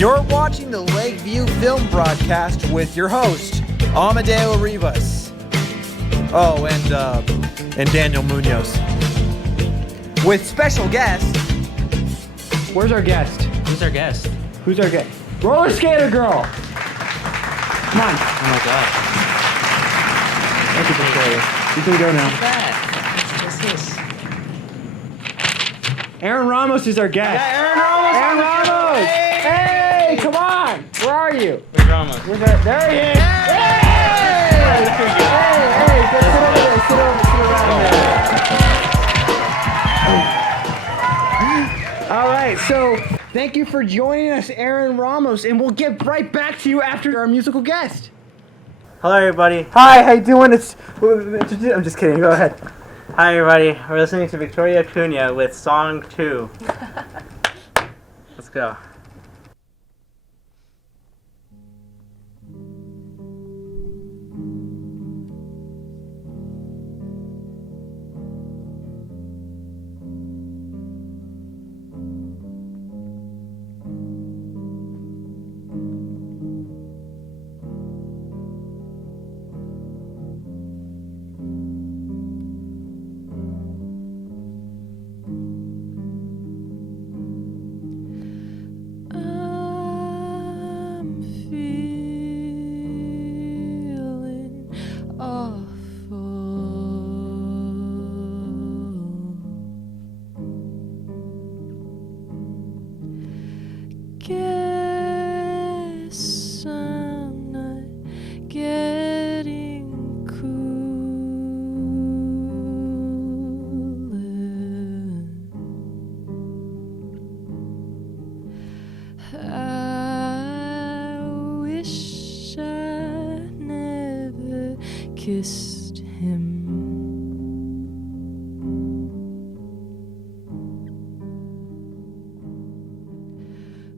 You're watching the Lakeview Film Broadcast with your host, Amadeo Rivas. Oh, and Daniel Munoz. With special guest. Where's our guest? Who's our guest? Who's our guest? Roller skater girl! Come on. Oh my god. Thank you, Victoria. You can go now. What's that? What's this? Aaron Ramos is our guest. Yeah, Aaron Ramos! Aaron Ramos! Hey, come on! Where are you? Where's Ramos? There he is! Hey! Hey, sit over there. Sit around there. All right, so thank you for joining us, Aaron Ramos, and we'll get right back to you after our musical guest. Hello, everybody. Hi, how you doing? I'm just kidding. Go ahead. Hi, everybody. We're listening to Victoria Acuna with Song 2. Let's go. Guess I'm not getting cooler. I wish I never kissed him.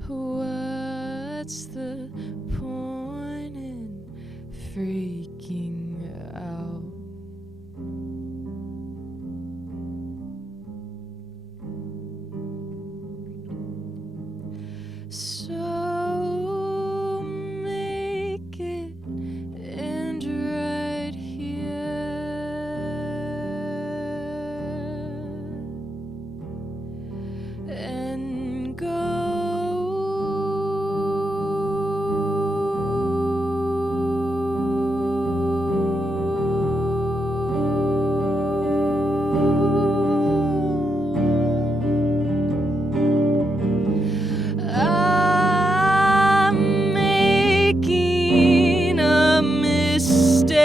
What's the point in freaking out? So make it end right here and go. I'm making a mistake.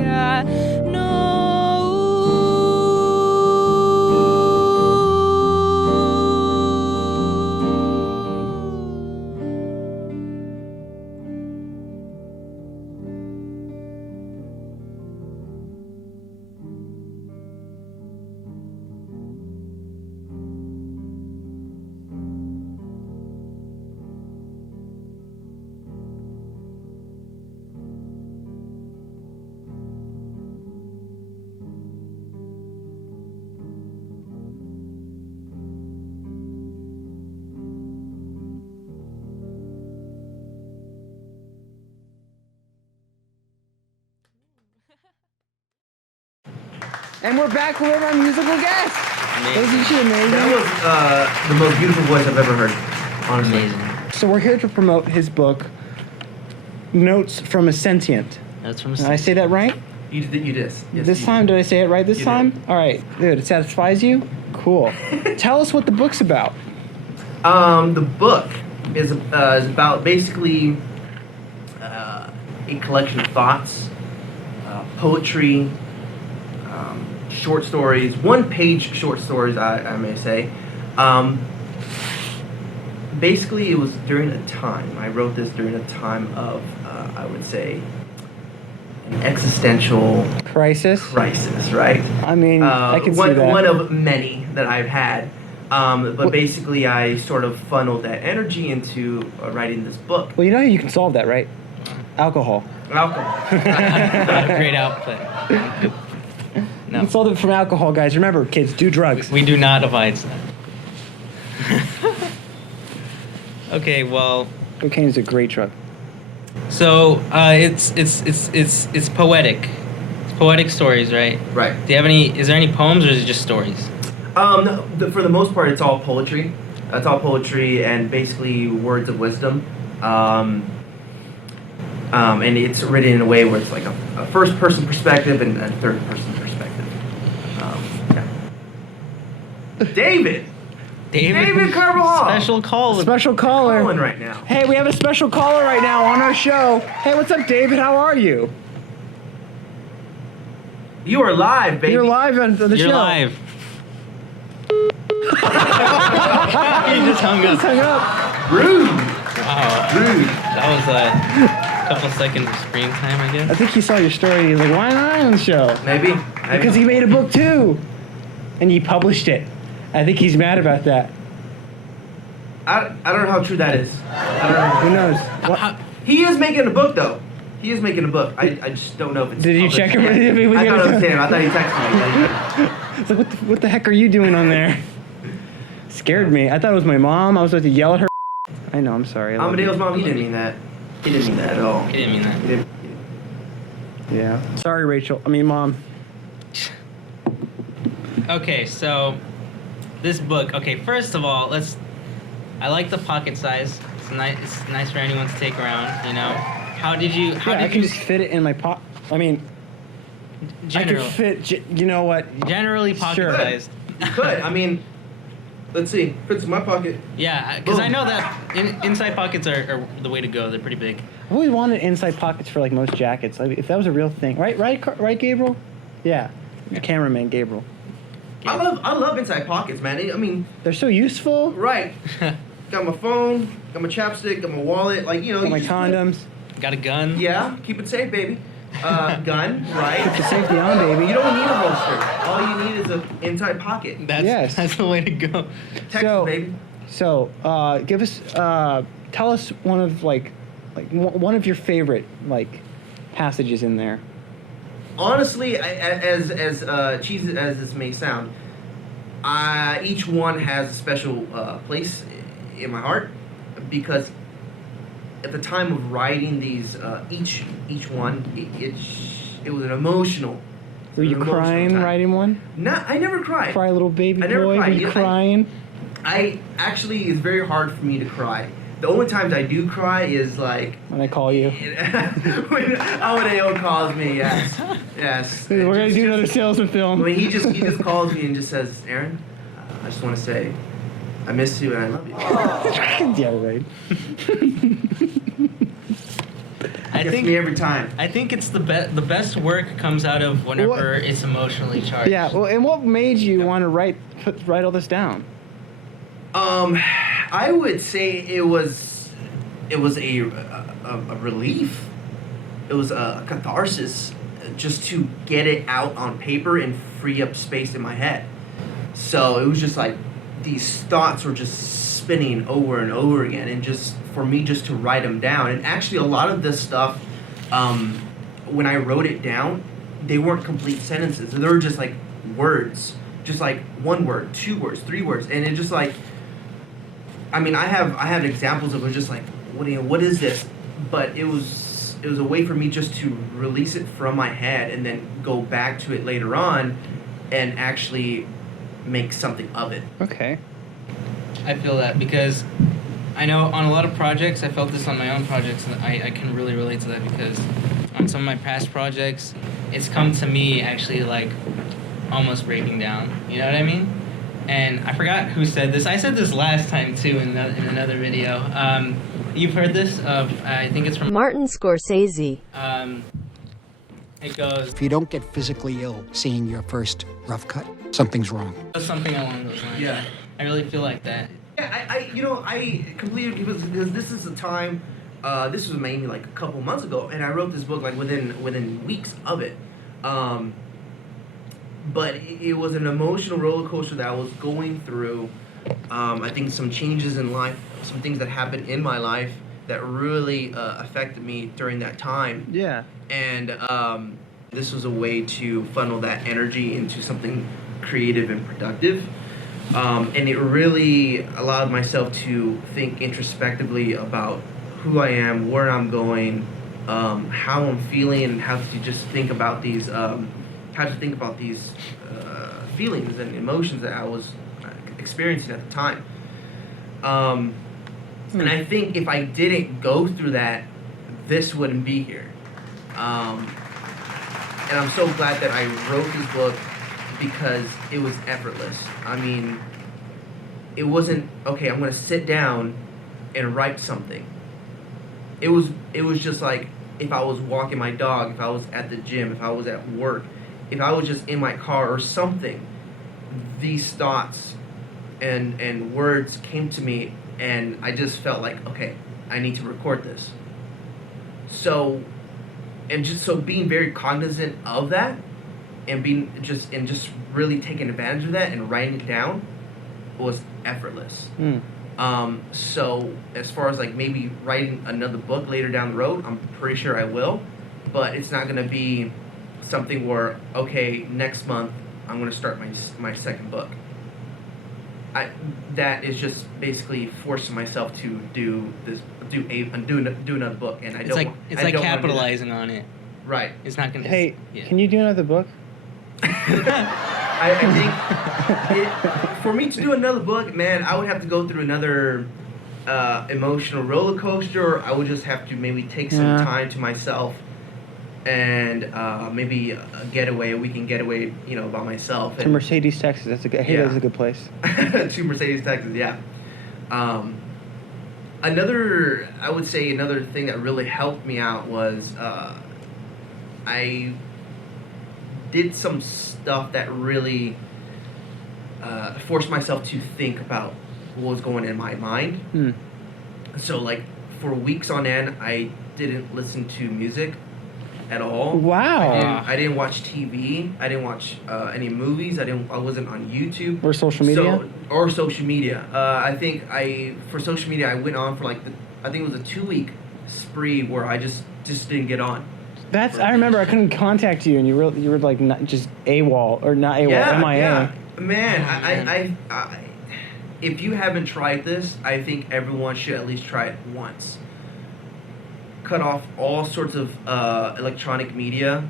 I And we're back with our musical guest. Isn't she amazing? That was the most beautiful voice I've ever heard, honestly. Amazing. So we're here to promote his book, Notes from a Sentient. That's from Did I say that right? You did. Yes, This you time, did. did I say it right this You time? did. All right, good. It satisfies you? Cool. Tell us what the book's about. The book is about basically a collection of thoughts, poetry, short stories, one-page short stories, I may say. Basically, it was during a time. I wrote this during a time of, I would say, an existential Crisis? crisis, right? I mean, I can see that. One of many that I've had. But basically, I sort of funneled that energy into writing this book. Well, you know how you can solve that, right? Alcohol. Alcohol. Great output. No. Consult it from alcohol, guys. Remember, kids, do drugs. We do not advise that. Okay, well, Cocaine is a great drug. so it's poetic. It's poetic stories, right? Right. Do you have any? Is there any poems or is it just stories? No, for the most part, it's all poetry. It's all poetry and basically words of wisdom. And it's written in a way where it's like a first-person perspective and a third-person perspective. Yeah. David Carvajal. Special call. Special caller. Calling right now. Hey, we have a special caller right now on our show. Hey, what's up, David? How are you? You are live, baby. You're live on the You're show. live. You just hung Just up. hung up. Rude. Wow. Rude. That was a couple seconds of screen time, I I guess. think he saw your story. He's like, why not I on the show? Maybe. Because he made a book too. And he published it. I think he's mad about that. I don't know how true that is. I don't know. Who knows? What? He is making a book, though. He is making a book. I just don't know if it's. Did you published check him? yet. If he was I gonna thought it do- was him. I thought he texted me. It's like, what the heck are you doing on there? Scared me. I thought it was my mom. I was about to yell at her. I know, I'm sorry. I love you. Amadeo's mom, he didn't mean that. He didn't mean that at all. I didn't mean that. He didn't. Yeah. Sorry, Rachel. I mean, Mom. Okay, so this book. Okay, first of all, I like the pocket size. It's nice for anyone to take around. You know, how did you? How Yeah, did I can you? just fit it in my pocket. I mean, I could fit. You know what? Generally pocket Sure. sized. You could. I mean, let's see. Fits in my pocket. Yeah, because I Boom. know that inside pockets are the way to go. They're pretty big. I've always wanted inside pockets for like most jackets. Like if that was a real thing, right, Gabriel? Yeah, the cameraman, Gabriel. I love inside pockets, man. I mean, They're so useful. right. Got my phone, got my chapstick, got my wallet, like, you know. Got my you just put- condoms. Got a gun. Yeah, keep it safe, baby. Gun, Keep right? the safety on, baby. You don't need a holster. All you need is an inside pocket. That's the way to go. Texas, So- baby. So, give us, tell us one of one of your favorite passages in there. Honestly, as cheesy as this may sound, each one has a special place in my heart because at the time of writing these, each one, it was an emotional. Were you crying time. writing one? I never cried. Cry, little baby I never boy. cried. Were you crying? I actually, it's very hard for me to cry. The only times I do cry is like When I call you. when Amadeo calls me. Yes. We're gonna do another salesman film. When he just calls me and just says, Aaron, I just want to say, I miss you and I love you. Yeah, right. I Gets think me every time. I think it's the best work comes out of whenever it's emotionally charged. Yeah. Well, and what made you want to write all this down? I would say it was a relief. It was a catharsis just to get it out on paper and free up space in my head. So it was just like these thoughts were just spinning over and over again, and just for me just to write them down. And actually, a lot of this stuff, when I wrote it down, they weren't complete sentences. They were just like words, just like one word, 2 words, 3 words, and it just like. I mean, I have examples of it just like, what is this? But it was a way for me just to release it from my head and then go back to it later on and actually make something of it. Okay. I feel that because I know on a lot of projects, I felt this on my own projects, and I can really relate to that because on some of my past projects, it's come to me actually like almost breaking down. You know what I mean? And I forgot who said this. I said this last time too in another video. You've heard this? I think it's from Martin Scorsese. It goes If you don't get physically ill seeing your first rough cut, something's wrong. something along those lines. Yeah. I really feel like that. Yeah, I completely because this is the time. This was maybe like a couple months ago, and I wrote this book like within weeks of it. But it was an emotional roller coaster that I was going through. I think some changes in life, some things that happened in my life that really affected me during that time. Yeah. And This was a way to funnel that energy into something creative and productive. And it really allowed myself to think introspectively about who I am, where I'm going, how I'm feeling, and how to just think about these, feelings and emotions that I was experiencing at the time. And I think if I didn't go through that, this wouldn't be here. And I'm so glad that I wrote this book because it was effortless. I mean, it wasn't, okay, I'm going to sit down and write something. It was just like if I was walking my dog, if I was at the gym, if I was at work, if I was just in my car or something, these thoughts and words came to me, and I just felt like, okay, I need to record this. So being very cognizant of that, and just really taking advantage of that and writing it down was effortless. So as far as like maybe writing another book later down the road, I'm pretty sure I will, but it's not gonna be something where, okay, next month I'm gonna start my second book. That is just basically forcing myself to do another book, and It's like capitalizing on it. Right. It's not gonna. Hey, Yeah. can you do another book? I think for me to do another book, man, I would have to go through another emotional roller coaster. Or I would just have to maybe take some time to myself and maybe a weekend getaway, by myself. To Mercedes, Texas. That's a good. Hey, that's a good place. To Mercedes, Texas, yeah. I would say another thing that really helped me out was I did some stuff that really forced myself to think about what was going in my mind. So, like, for weeks on end, I didn't listen to music at all. Wow. I didn't watch TV. I didn't watch any movies. I wasn't on YouTube Or social media. Or social media. I think for social media I went on for I think it was a 2-week spree where I just didn't get on. I remember I couldn't contact you, and you were like not just AWOL or not AWOL, MIA. Yeah. Man, I if you haven't tried this, I think everyone should at least try it once. Cut off all sorts of electronic media,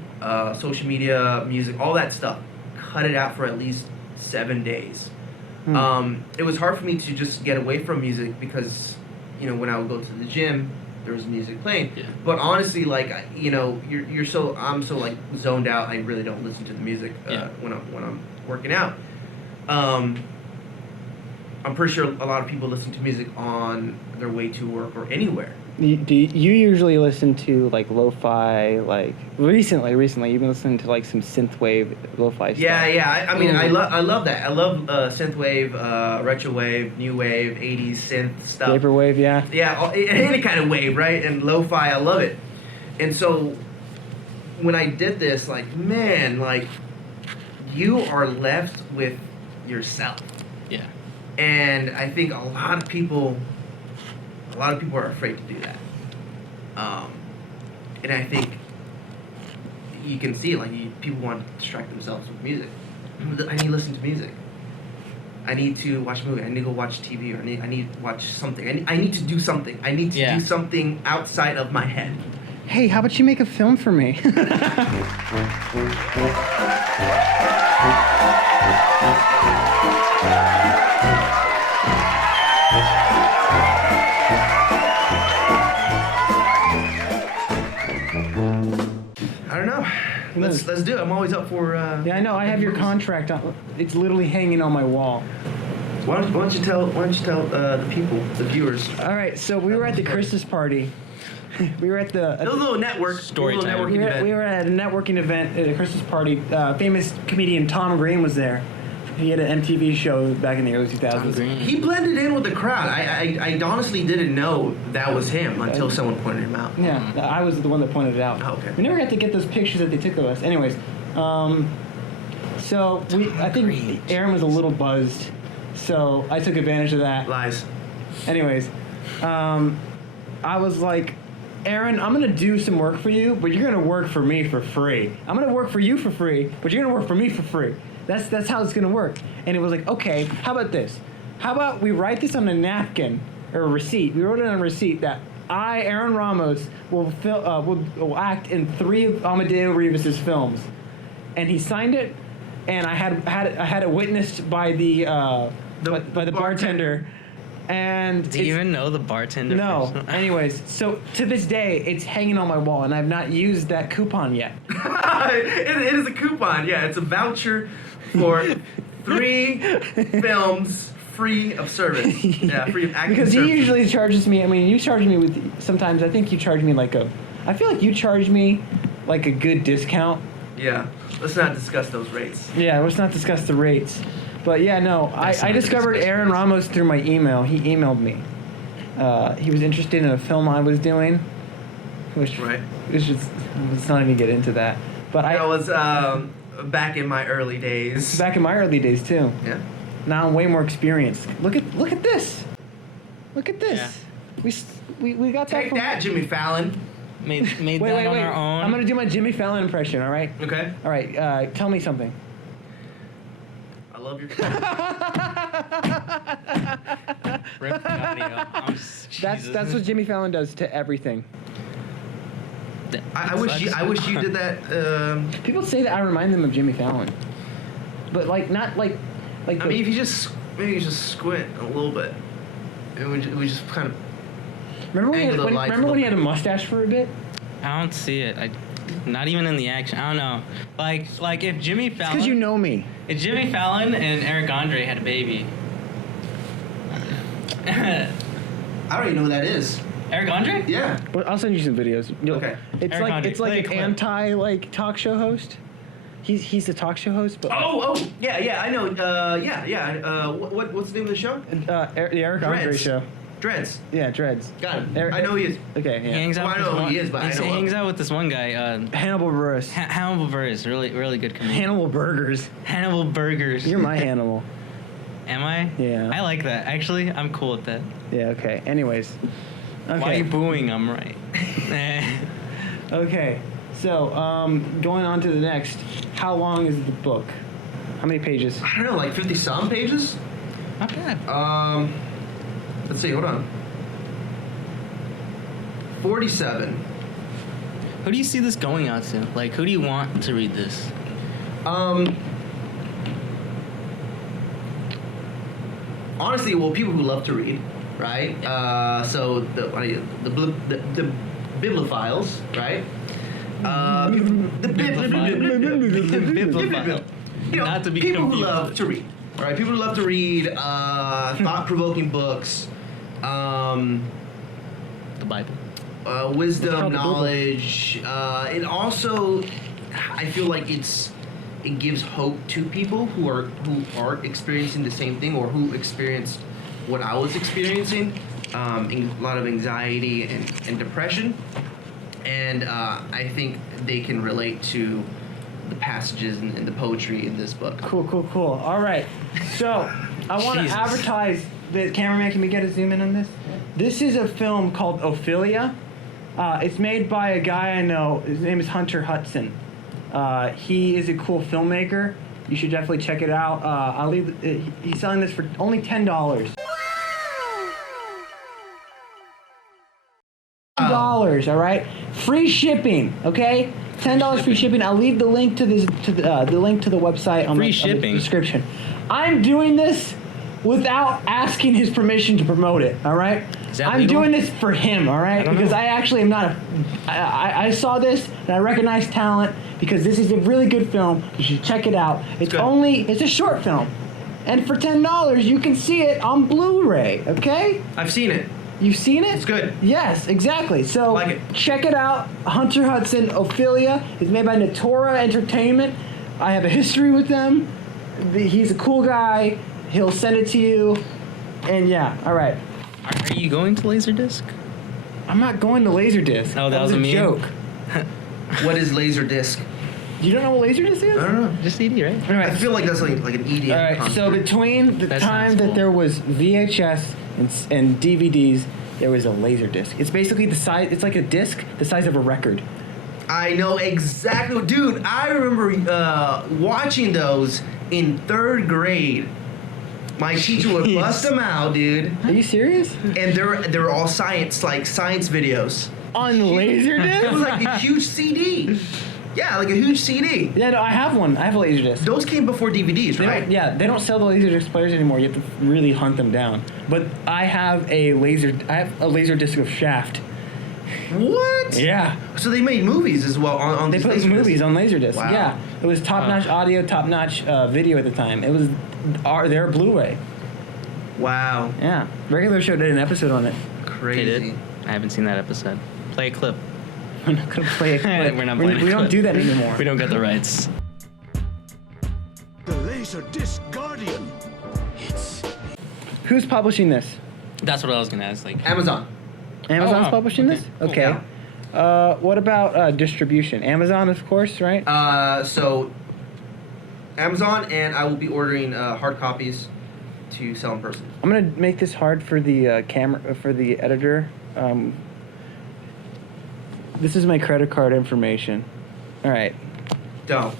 social media, music, all that stuff. Cut it out for at least 7 days. It was hard for me to just get away from music because, when I would go to the gym, there was music playing. Yeah. But honestly, like, I'm so like zoned out. I really don't listen to the music when I'm working out. I'm pretty sure a lot of people listen to music on their way to work or anywhere. Do you usually listen to like lo-fi? Like recently you've been listening to like some synthwave lo-fi stuff. Yeah. I mean, I love that. I love synthwave, retro wave, new wave, 80s synth stuff. Vaporwave, yeah. Yeah, any kind of wave, right? And lo-fi, I love it. And so when I did this, like, man, like, you are left with yourself. Yeah. And I think a lot of people are afraid to do that. And I think you can see, like, people want to distract themselves with music. I need to listen to music. I need to watch a movie. I need to go watch TV, or I need to watch something. I need to do something. I need to do something outside of my head. Hey, how about you make a film for me? I don't know. Let's do it. I'm always up for. Yeah, I know. I have your contract on. It's literally hanging on my wall. Why don't you tell the people, the viewers? All right. So we were at the Christmas party. We were at the. A little network. Story time. We were at a networking event at a Christmas party. Famous comedian Tom Green was there. He had an MTV show back in the early 2000s. He blended in with the crowd. I honestly didn't know that was him until someone pointed him out. Yeah, I was the one that pointed it out. Oh, okay. We never got to get those pictures that they took of us. Anyways, so I think Aaron was a little buzzed, so I took advantage of that. Lies. Anyways, I was like, Aaron, I'm gonna do some work for you, but you're gonna work for me for free. I'm gonna work for you for free, but you're gonna work for me for free. That's how it's gonna work. And it was like, okay, how about this? How about we write this on a napkin or a receipt? We wrote it on a receipt that I, Aaron Ramos, will act in 3 of Amadeo Rivas' films. And he signed it, and I had it witnessed by the bartender. And Do you even know the bartender? no. person? Anyways, so to this day, it's hanging on my wall, and I've not used that coupon yet. It is a coupon. Yeah, it's a voucher for 3 films free of service. Yeah, free of acting Because he service. usually charges me. I mean, you charge me with sometimes. I think you charge me I feel like you charge me like a good discount. Yeah, let's not discuss those rates. Yeah, let's not discuss the rates. But yeah, no, I discovered Aaron Ramos through my email. He emailed me. He was interested in a film I was doing, which Right. it's just let's not even get into that. But I was back in my early days. back in my early days too. Yeah. Now I'm way more experienced. Look at this. Look at this. We got that. Take from- that, Jimmy Fallon. Made Wait, that wait, on wait. our own. I'm gonna do my Jimmy Fallon impression. All right. Okay. All right. Tell me something. I love your. Rip the audio. That's what Jimmy Fallon does to everything. I wish you did that. People say that I remind them of Jimmy Fallon, but not like. I mean, if you just maybe just squint a little bit, we just kind of. Remember when, angle the lights remember a when he little had a mustache for a bit? I don't see it. Not even in the action. I don't know. Like if Jimmy Fallon. Because you know me. If Jimmy Fallon and Eric Andre had a baby. I don't even know who that is. Eric Andre? Yeah. Well, I'll send you some videos. Okay. It's Eric Andre, it's play like a an clip. anti talk show host. He's the talk show host, but Yeah, I know. What's the name of the show? the Eric Andre Dreads. show. Dreads. Yeah, Dreads. Got it. Eric- I know he is. Okay, He yeah. hangs out Well, I with know this who one. he is, but I he know hangs of. out with this one guy, Hannibal Buress. Hannibal Buress. Really good comedian. Hannibal Burgers. Hannibal Burgers. You're my Hannibal. Am I? Yeah. I like that. Actually, I'm cool with that. Yeah. Okay. Anyways. Okay. Why are you booing? I'm right. Okay. So, going on to the next. How long is the book? How many pages? I don't know, like 50 some pages. Not bad. Let's see. Hold on. 47. Who do you see this going out to? Like, who do you want to read this? Honestly, well, people who love to read, right? So the bibliophiles, right? The Bibliophile. you know, Not to be people who confused. love to read, right? People who love to read thought-provoking books, The Bible. wisdom, called the knowledge. It also, I feel like it gives hope to people who are experiencing the same thing or who experienced what I was experiencing, a lot of anxiety and depression, and I think they can relate to the passages and the poetry in this book. Cool. All right. So, I want to Jesus. advertise. The cameraman, can we get a zoom in on this? This is a film called Ophelia. It's made by a guy I know. His name is Hunter Hudson. He is a cool filmmaker. You should definitely check it out. I'll leave. He's selling this for only $10. $10, all right? Free shipping, okay? $10 free shipping. I'll leave the link to this the link to the website on Free the, on the shipping? description. I'm doing this without asking his permission to promote it, all right? Is that I'm legal? doing this for him, all right? I don't Because know. I actually am not I saw this and I recognize talent because this is a really good film. You should check it out. It's good. it's a short film. And for $10, you can see it on Blu-ray, okay? I've seen it. You've seen it? It's good. Yes, exactly. So Like it. check it out. Hunter Hudson, Ophelia. It's made by Natura Entertainment. I have a history with them. He's a cool guy. He'll send it to you. And yeah, all right. Are you going to Laserdisc? I'm not going to Laserdisc. Oh, that was a a meme? joke. What is Laserdisc? You don't know what Laserdisc is? I don't know. Just CD, right? All I right. feel like that's like an EDM. All right. So concert. between the That time sounds that cool. there was VHS and DVDs there was a laser disc. It's basically the size. It's like a disc the size of a record. I know exactly, dude. I remember watching those in 3rd grade. My teacher would bust them out, dude. Are you serious? And they're all science videos. On Laserdisc? It was like a huge CD. Yeah, like a huge CD. Yeah, no, I have one. I have a Laserdisc. Those came before DVDs, right? They don't sell the Laserdisc players anymore. You have to really hunt them down. But I have a Laserdisc of Shaft. What? Yeah. So they made movies as well on They these put Laserdiscs. movies on Laserdisc. Wow. Yeah. It was top-notch audio, top-notch video at the time. It was their Blu-ray. Wow. Yeah. Regular Show did an episode on it. Crazy. They did? I haven't seen that episode. Play a clip. We're not gonna play a clip. We're not playing a We don't clip. do that anymore. We don't get the rights. The Laserdisc Guardian. Who's publishing this? That's what I was gonna ask. Like, Amazon. Amazon's wow. publishing this? Cool. Okay. What about distribution? Amazon, of course, right? So Amazon, and I will be ordering hard copies to sell in person. I'm gonna make this hard for the for the editor. This is my credit card information. All right, Don't.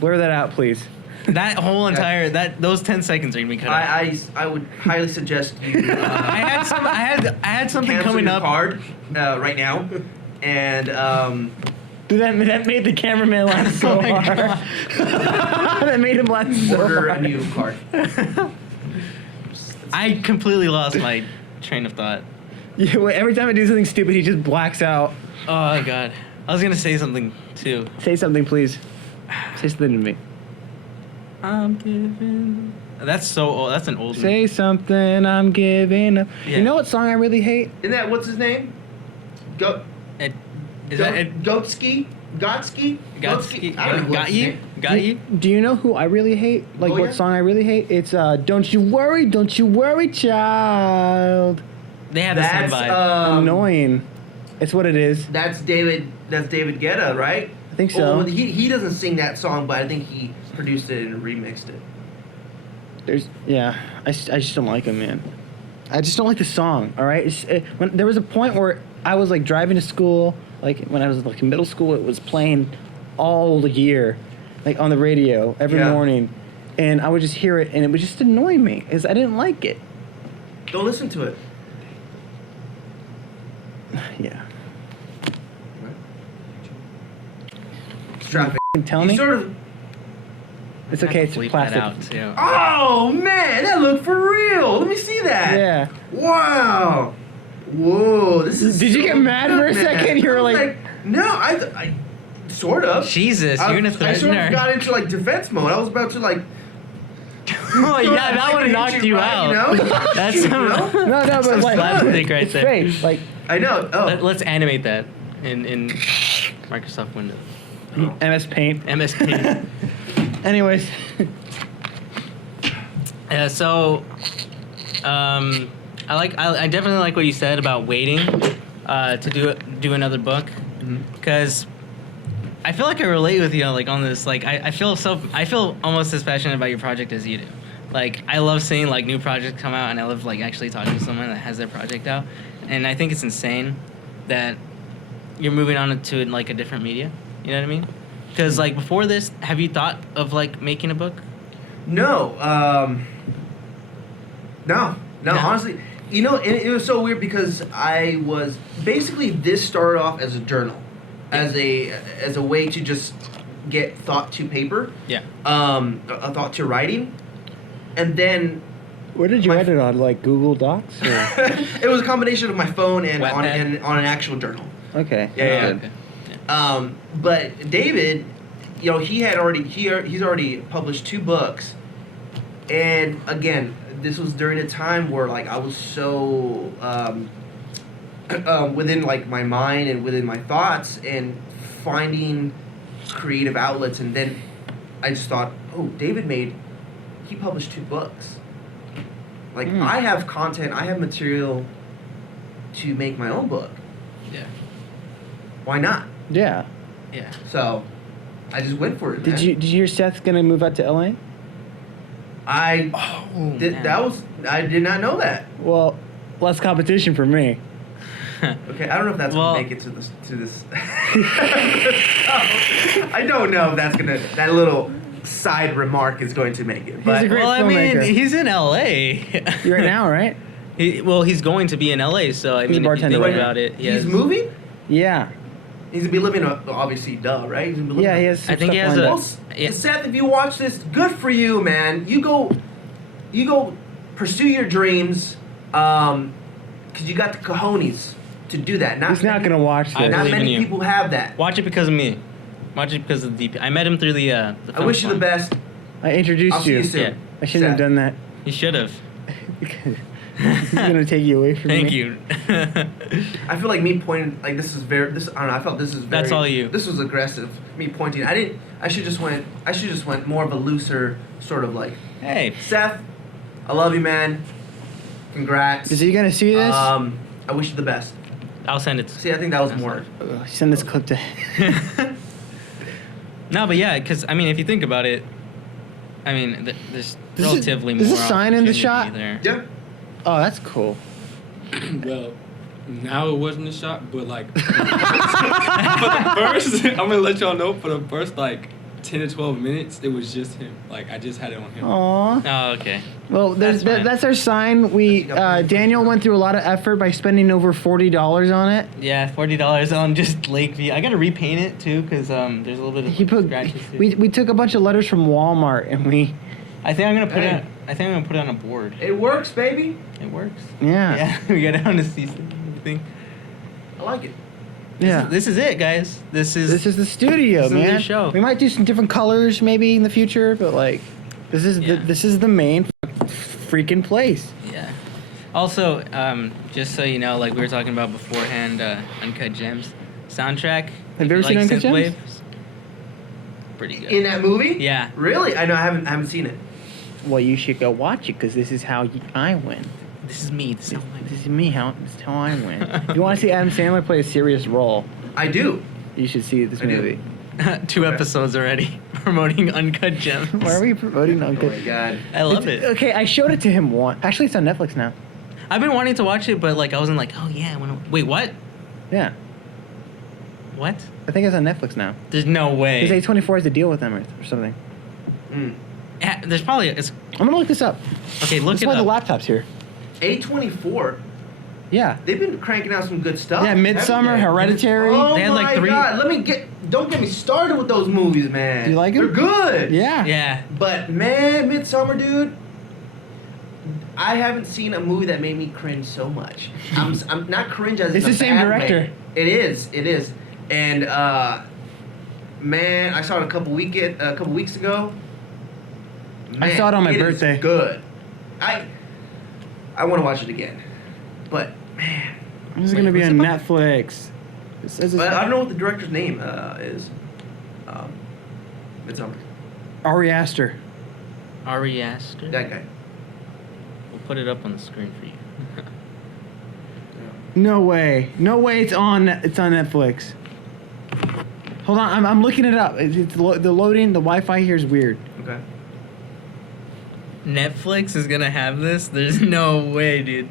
blur that out, please. that whole entire those 10 seconds are gonna be cut out. I would highly suggest you I had something cancel coming your up. card right now, and Dude, that made the cameraman laugh so Oh my hard. That made him laugh so order hard. a new card. I completely lost my train of thought. Yeah, well, every time I do something stupid, he just blacks out. Oh god, I was gonna say something too. Say something, please. Say something to me. I'm giving. That's so old. That's an old. Say something, I'm giving up. Yeah. You know what song I really hate? Isn't that what's his name? Gotsky? Gotsky? I don't know Got what's his you? name. Got you? Do you know who I really hate? Like, Oh, what yeah? song I really hate? It's Don't You Worry, Child. They have the same That's vibe. Annoying. It's what it is. That's David Guetta, right? I think so. Oh, he doesn't sing that song, but I think he produced it and remixed it. I just don't like him, man. I just don't like the song, all right? When there was a point where I was, like, driving to school, like, when I was, like, in middle school, it was playing all the year, like, on the radio every Yeah. morning. And I would just hear it, and it would just annoy me, because I didn't like it. Don't listen to it. Yeah. It's traffic. Tell You me. sort of. It's okay, it's Bleep plastic. that out too. Oh man, that looked for real. Let me see that. Yeah. Wow. Whoa, this is. Did you so get mad for a good, man. second? You were I was like- no, I sort of. Jesus, you're gonna I threaten sort of her. got into like defense mode. I was about to like. Oh yeah, that would have knocked you right, out. You know? That's You know? No, but some like, slapstick right it's there. fake. Like, I know. Oh. Let's animate that in Microsoft Windows. MS Paint. MS Paint. Anyways. So, I definitely like what you said about waiting to do another book, because I feel like I relate with you like on this. Like I feel almost as passionate about your project as you do. Like I love seeing like new projects come out, and I love like actually talking to someone that has their project out, and I think it's insane that you're moving on to like a different media. You know what I mean? Because like before this, have you thought of like making a book? No. No. Honestly, you know, it was so weird because I was basically this started off as a journal, as a way to just get thought to paper. Yeah. A thought to writing, and then Where did you My- edit on? Like Google Docs? Or? it was a combination of my phone and Wattpad? on an actual journal. Okay. Yeah. that's good. Okay. But David, you know, he's already published 2 books, and again, this was during a time where like I was so within like my mind and within my thoughts and finding creative outlets, and then I just thought, oh, he published 2 books. Like I have content, I have material to make my own book. Yeah. Why not? Yeah. Yeah. So I just went for it. Did man. you hear Seth's gonna move out to LA? I Oh, man. I did not know that. Well, less competition for me. Okay, I don't know if that's Well- gonna make it to this. I don't know if that's gonna. That little side remark is going to make it. But a great Well, I mean, filmmaker. he's in LA. Right now, right? He's going to be in LA, so I He's a mean, if you bartender think right now. about it, he's moving. Yeah. He's gonna be living obviously, duh, right? He's gonna be living Yeah, he has. I think he stuff has lined a- up. Well, Yeah. Seth, if you watch this, good for you, man. You go pursue your dreams, because you got the cojones to do that. He's not gonna watch I this. Not believe in many you. people have that. Watch it because of me. Watch it because of the DP. I met him through the I film wish you the fund. best. I introduced I'll see you soon. Yeah. I shouldn't have Seth. done that. You should have. He's gonna take you away from me. Thank you. I feel like me pointing like this. I don't know. I felt this is very. That's all you. This was aggressive. Me pointing. I should just went more of a looser sort of like. Hey, Seth, I love you, man. Congrats. Is he gonna see this? I wish you the best. I'll send it. See, I think that was more. Send this clip to. No, but yeah, because I mean, if you think about it, I mean, there's This is- relatively there's more a sign in the opportunity shot? there. Yeah. Oh, that's cool. Well, now it wasn't a shot, but like for the first, I'm gonna let y'all know. For the first like 10 to 12 minutes, it was just him. Like I just had it on him. Aww. Oh, okay. Well, That's fine. that's our sign. We Daniel went through a lot of effort by spending over $40 on it. Yeah, $40 on just Lakeview. I gotta repaint it too, cause there's a little bit of He put. scratches. Too. We took a bunch of letters from Walmart and we. I think I'm gonna put Hey. it. I think I'm gonna put it on a board. It works, baby. It works. Yeah. Yeah, we got down to season. I think. I like it. Yeah. This is it, guys. This is. This is the studio, this is the man. show. We might do some different colors maybe in the future, but like, this is Yeah. this is the main freaking place. Yeah. Also, just so you know, like we were talking about beforehand, Uncut Gems soundtrack. Have you ever seen Uncut Gems? Synthwave, pretty good. In that movie? Yeah. Really? I know. I haven't seen it. Well, you should go watch it because this is how I win. This is me. This is This is me. This is how I win. If you want to see Adam Sandler play a serious role, I do. you should see this I do. movie. 2 episodes already promoting Uncut Gems. Why are we promoting Oh Uncut? my god. I love it. Okay, I showed it to him once. Actually, it's on Netflix now. I've been wanting to watch it, but like I wasn't like, oh yeah, I want to. Wait, what? Yeah, What? I think it's on Netflix now. There's no way. Because A24 has to deal with them or something. Mm. Yeah, there's probably it's I'm gonna look this up. okay. Look That's it why up. the laptop's here. A24. Yeah. They've been cranking out some good stuff. Yeah, Midsummer, haven't they? Hereditary. Oh They had, my like, 3 god! Don't get me started with those movies, man. Do you like 'em? They're good. Yeah. Yeah. But man, Midsummer, dude. I haven't seen a movie that made me cringe so much. I'm not cringe as in It's a the same bad director. way. It is, and man, I saw it a couple weeks ago. I saw it on my is birthday. Good. I want to watch it again, but man, This is Wait, gonna be who's on it Netflix. It says it's but I don't know what the director's name is. Midsummer. Ari Aster. Ari Aster. That guy. We'll put it up on the screen for you. No way. No way. It's on Netflix. Hold on. I'm looking it up. The loading. The Wi-Fi here is weird. Okay. Netflix is gonna have this? There's no way, dude.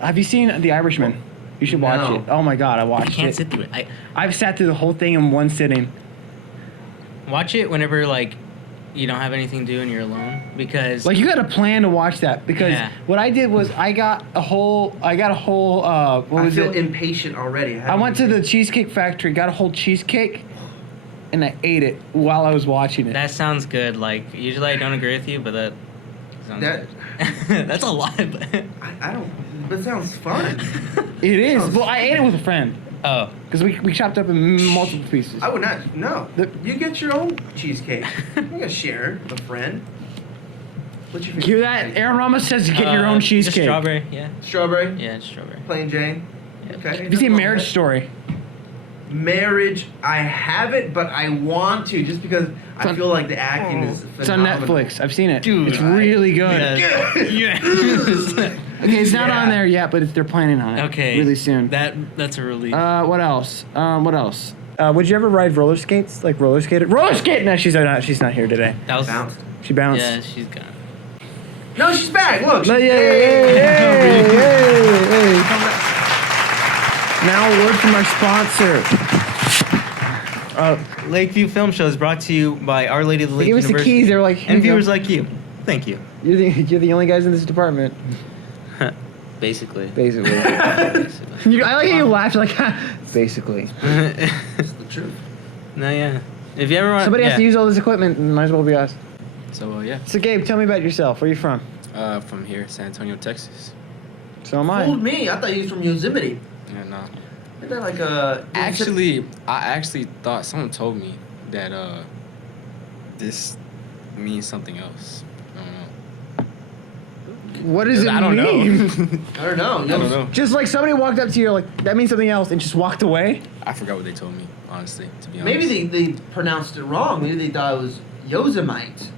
Have you seen The Irishman? You should watch No. it. Oh my god, I I watched can't it. sit through it. I've sat through the whole thing in one sitting. Watch it whenever like you don't have anything to do and you're alone because Like you got to plan to watch that because Yeah. what I did was I got a whole what I was feel it? impatient already. I went to the Cheesecake Factory, got a whole cheesecake, and I ate it while I was watching it. that sounds good. Like usually I don't agree with you, but that sounds That- good. That's a lot. But I don't. That sounds fun. It is. Sounds- Well, I ate it with a friend oh, because we chopped up in multiple pieces. I would not. No. The- You get your own cheesecake. You gotta share it with a friend. What's your favorite? Hear that? Aaron Ramos says you get your own just cheesecake. strawberry. Yeah, Strawberry. yeah, it's strawberry. Plain Jane. Yeah. Okay. Have you seen Marriage Story? Marriage, I haven't, but I want to just because I on- feel like the acting is It's on phenomenal. Netflix. I've seen it. Dude, it's really good. Yes. Okay, it's not Yeah. on there yet, but they're planning on it. Okay. Really soon. That's a relief. What else? What else? Would you ever ride roller skates? Like roller skated? Roller skate! No, she's not here today. that was Bounced. She bounced. Yeah, she's gone. No, she's back. Look. No, She's, yeah, yeah, yeah, yeah, word from our sponsor. Lakeview Film Show is brought to you by Our Lady of the They Lake gave us the University. keys. They were like, "Here and you go." viewers like you. Thank you. You're the only guys in this department, Basically. basically. I like how you laughed like, basically. It's the truth. No, yeah. If you ever want, Somebody yeah. has to use all this equipment, and might as well be us. So yeah, So Gabe, tell me about yourself. Where are you from? from here, San Antonio, Texas. So am I. Fooled me. I thought he was from Yosemite. Yeah, nah. Isn't that like a... Actually, I actually thought someone told me that this means something else. I don't know. What does it I don't mean? know. I don't know. I don't know. Just like somebody walked up to you, like, that means something else, and just walked away? I forgot what they told me, honestly, to be honest. Maybe they pronounced it wrong. Maybe they thought it was Yosemite.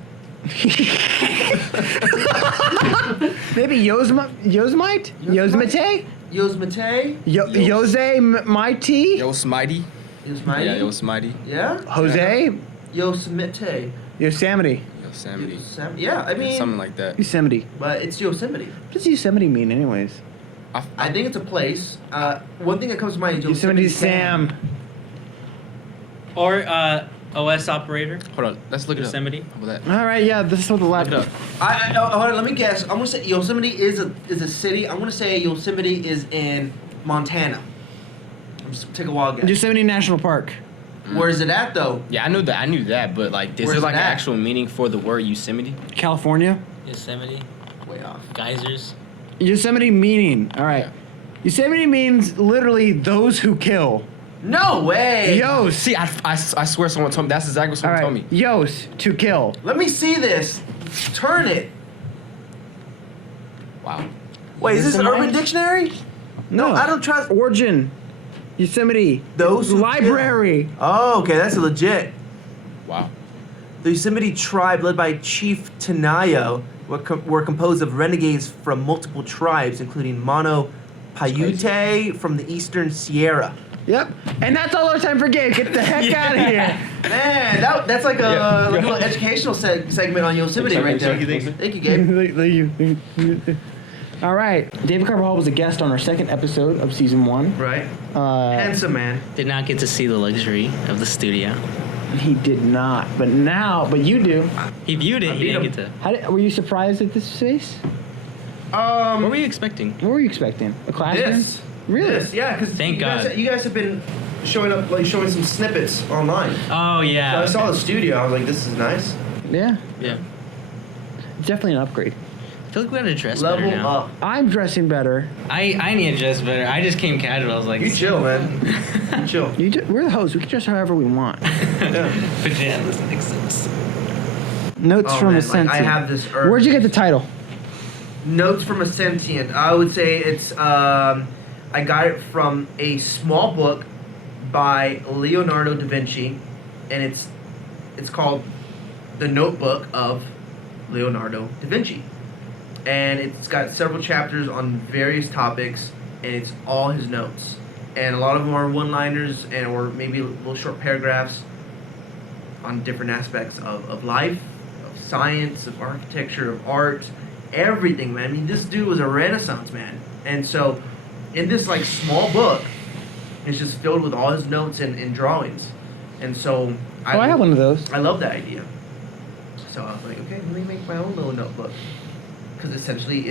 Maybe Yosemite? Yosemite? Yosemite? Yosemite? Yosemite? Yosemite. Yosemite? Yeah, Yosemite. Yeah? Jose? Yosemite. Yosemite. Yosemite. Yeah, I mean... Something like that. Yosemite. But it's Yosemite. What does Yosemite mean, anyways? I think it's a place. One thing that comes to mind is Yosemite Sam. Or OS operator. Hold on, let's look Yosemite. it up. How about All right, yeah, this is what the that? Look laptop. it up. Hold on, let me guess. I'm gonna say Yosemite is a city. I'm gonna say Yosemite is in Montana. Just take a wild guess. Yosemite National Park. Where is it at though? Yeah, I knew that, but like, is Where's there like it an at? actual meaning for the word Yosemite? California. Yosemite. Way off. Geysers. Yosemite meaning. All right. Yosemite means literally those who kill. No way. Yos. See, I swear someone told me. That's exactly what All someone right. told me. Yos, to kill. Let me see this. Turn it. Wow. Wait, is this an Urban Dictionary? No, I don't trust. Origin. Yosemite. Those who Library. Oh, okay, that's legit. Wow. The Yosemite tribe, led by Chief Tenayo, were composed of renegades from multiple tribes, including Mono Paiute from the Eastern Sierra. Yep. And that's all our time for Gabe. Get the heck out of here. Man, that's like a little educational segment on Yosemite right there. Thank you, Gabe. All right. David Carvajal was a guest on our second episode of season 1. Right. Handsome man. Did not get to see the luxury of the studio. He did not, but you do. He viewed it. He didn't get to. Were you surprised at this space? What were you expecting? What were you expecting? A classroom? This. Really? This, yeah, because Thank God. you guys have been showing some snippets online. Oh So yeah. I saw the studio. I was like, this is nice. Yeah. Yeah. It's definitely an upgrade. I feel like we gotta dress Level better now. up. I'm dressing better. I need to dress better. I just came casual. I was like, You chill, man. You chill. We're the hosts. We can dress however we want. pajamas makes sense. Notes from man, a Sentient. I have this urge. Where'd you get the title? Notes from a Sentient. I would say it's I got it from a small book by Leonardo da Vinci, and it's called The Notebook of Leonardo da Vinci. And it's got several chapters on various topics, and it's all his notes. And a lot of them are one-liners or maybe little short paragraphs on different aspects of life, of science, of architecture, of art, everything, man. I mean, this dude was a Renaissance man. And so, in this like small book, it's just filled with all his notes and drawings. And so, I have one of those. I love that idea. So I was like, okay, let me make my own little notebook. Because essentially,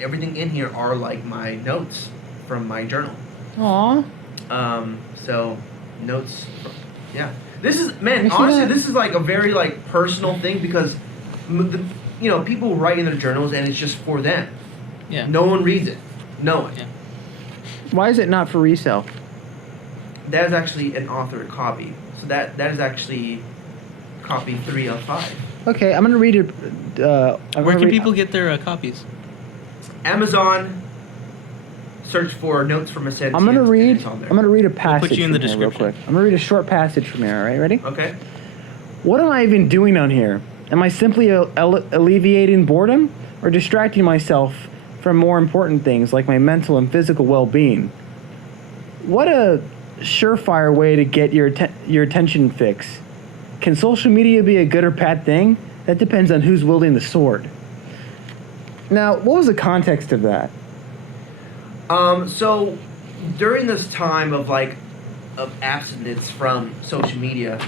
everything in here are like my notes from my journal. Aw. So notes, yeah. This is, man, Let me see honestly, that. this is like a very like personal thing because, people write in their journals and it's just for them. Yeah. No one reads it. No one. Yeah. Why is it not for resale? That is actually an authored copy. So that is actually copy 3 of 5. Okay, I'm gonna read it. Where can people get their copies? Amazon. Search for Notes from a Sentient. I'm gonna and read. it's on there. I'm gonna read a passage. you in the from here real description. quick. I'm gonna read a short passage from here. All right, ready? Okay. What am I even doing on here? Am I simply alleviating boredom or distracting myself from more important things like my mental and physical well-being? What a surefire way to get your attention fix. Can social media be a good or bad thing? That depends on who's wielding the sword. Now, what was the context of that? So during this time of like of abstinence from social media,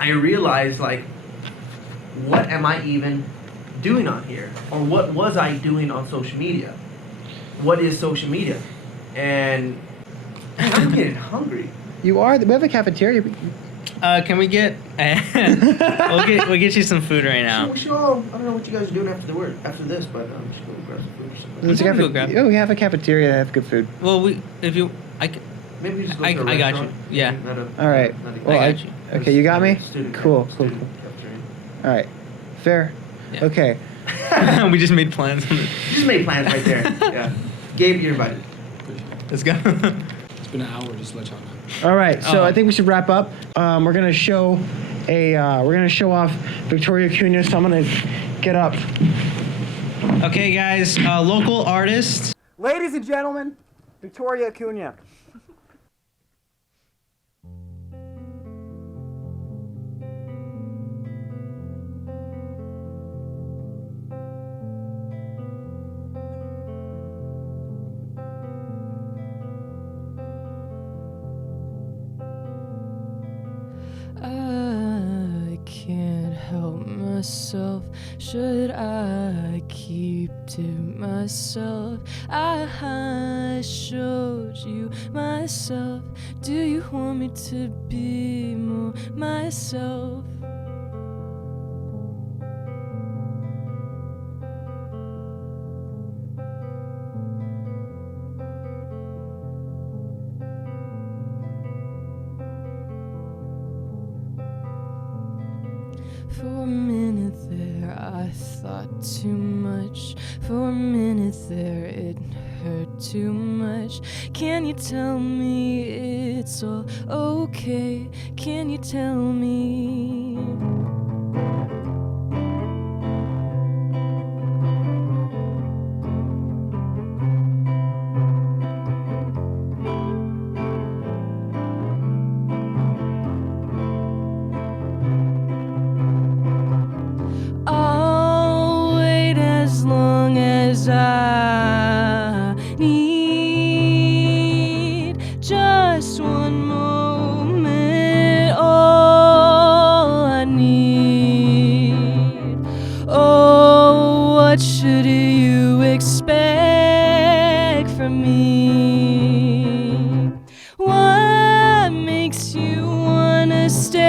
I realized like, what am I even doing on here, or what was I doing on social media? What is social media? And I'm getting hungry. You are. We have a cafeteria. Can we get? we'll get you some food right So now. we should all. I don't know what you guys are doing after this, but we should go grab some food or something. There's a can go grab. Oh, we have a cafeteria that have good food. Well, Maybe we just go I to a got you. restaurant. Yeah. All right. Not a- Well, I got you. Okay, you got me. Student Cool. cafeteria. All right. Fair. Yeah. Okay. We just made plans. You just made plans right there. Yeah. Gabe, you're invited. Let's go. It's been an hour, just to let y'all know. All right. So Oh. I think we should wrap up. We're gonna show off Victoria Acuna. So I'm gonna get up. Okay, guys. Local artist. Ladies and gentlemen, Victoria Acuna. I can't help myself. Should I keep to myself? I showed you myself. Do you want me to be more myself? For a minute there, I thought too much. For a minute there, it hurt too much. Can you tell me it's all okay? Can you tell me? I'll wait as long as I need. Just one moment, all I need. Oh, what should you expect from me? What makes you wanna stay?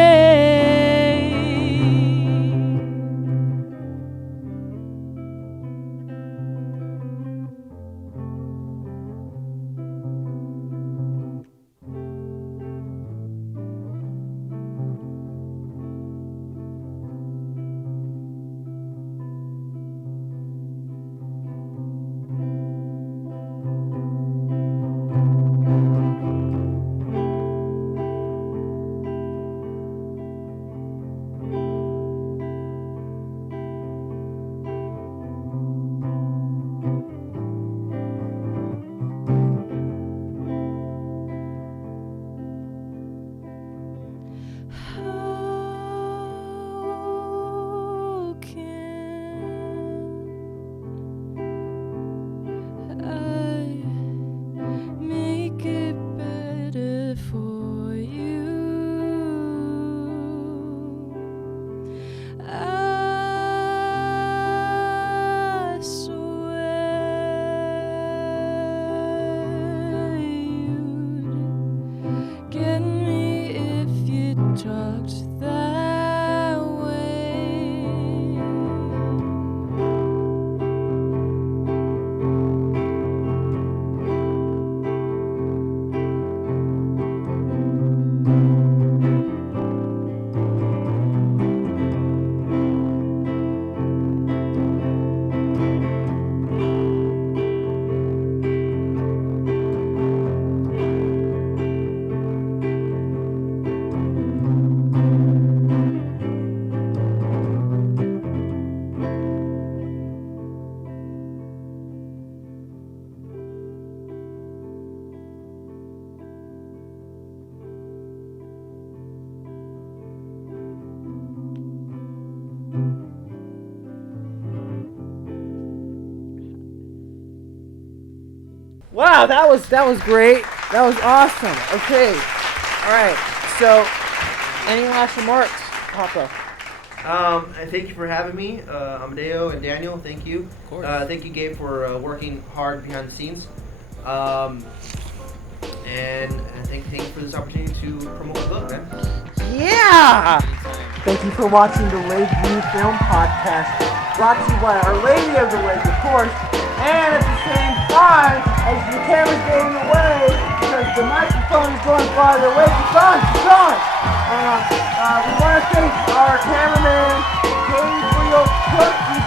Wow, that was great. That was awesome. Okay. All right. So, any last remarks, Papa? Thank you for having me, Amadeo and Daniel. Thank you. Of course. Thank you, Gabe, for working hard behind the scenes. And thank you for this opportunity to promote the book, man. Yeah! Thank you for watching the Lakeview Film Podcast, brought to you by Our Lady of the Lake, of course, and at the same time, as the camera's getting away, because the microphone is going farther away, it's on! We want to thank our cameraman, James Leo Cook. He's